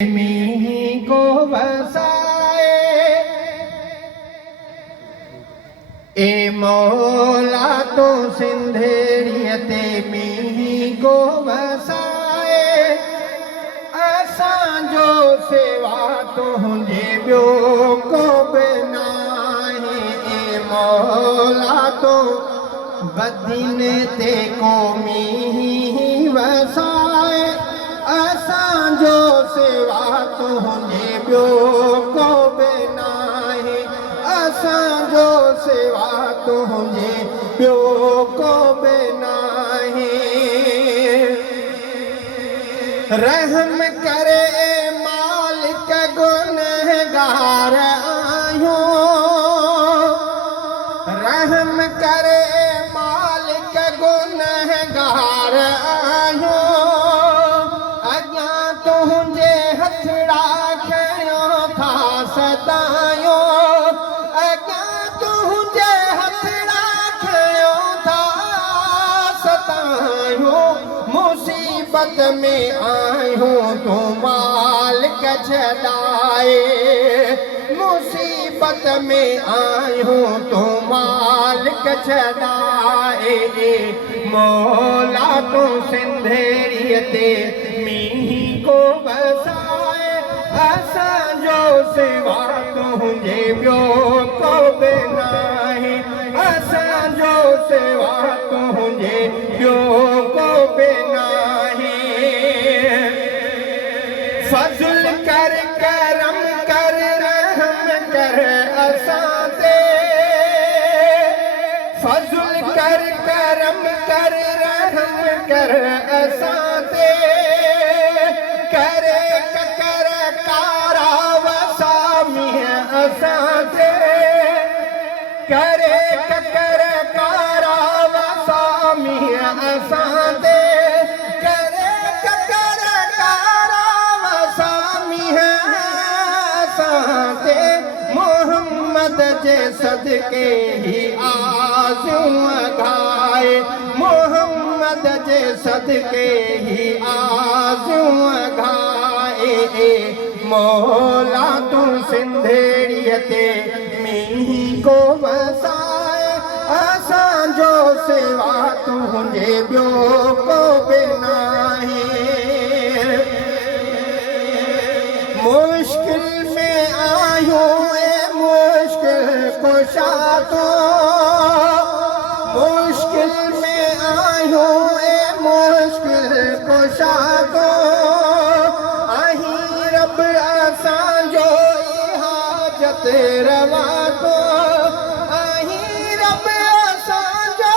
मीहीं को बसाए ए मौला तो सिंधेड़ियते मीहीं को बसाए असांजो सेवा तुंहिंजे ॿियो को बि नाहे ए मौला तो बदीने ते को मीहीं वसाए असांजो सेवा तुंहिंजे ॿियो को बि नाहे असांजो सेवा तुंहिंजे ॿियो को बि नाहे रहम करे मालिक गुनहगार आहियूं रहम करे मालिक गुनहगार आहियूं अॻियां तुंहिंजे हथड़ा खयो था सतायूं अॻियां तुंहिंजे हथड़ा खयो था सतायूं मुसीबत में आहियूं तूं मालिक छॾाए मुसीबत में आहियूं तूं मालिक छॾाए मौला तूं सिंधेड़ीअ ते मीहीं को बसाए असांजो सेवा तुंहिंजे ॿियो को बि नाहे असांजो सेवा तुंहिंजे ॿियो को बि नाहे फज़ल कर करम कर रहम कर असां ते फज़ल कर करम कर रहम कर असां ते करे कर कारा वसामी असां ते करे कर कारा वसामी असां ते करे कर कारा वसामी असां ते मोहम्मद जे सदके ही आज़ूं घाए मोहम्मद जे सदके ही आज़ूं घाए मौला तूं सिंधेड़ीअ ते मीहीं को वसाए असांजो सेवा तुंहिंजे ॿियो को बि नाहे मुश्किल में आहियूं मुश्किल कुशा तो मुश्किल में आहियूं मुश्किल कुशा तो आहीं रब असांजो हाजत रवा तो आहीं रब असांजो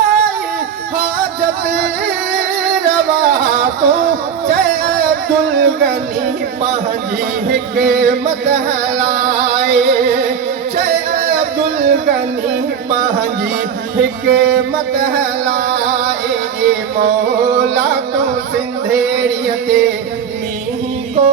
हाजत रवा तो चए अब्दुल गनी पंहिंजी हिकमत हलाए चए अब्दुल गनी पंहिंजी हिकमत हलाए मौला तूं सिंधेड़ीअ ते मीहीं को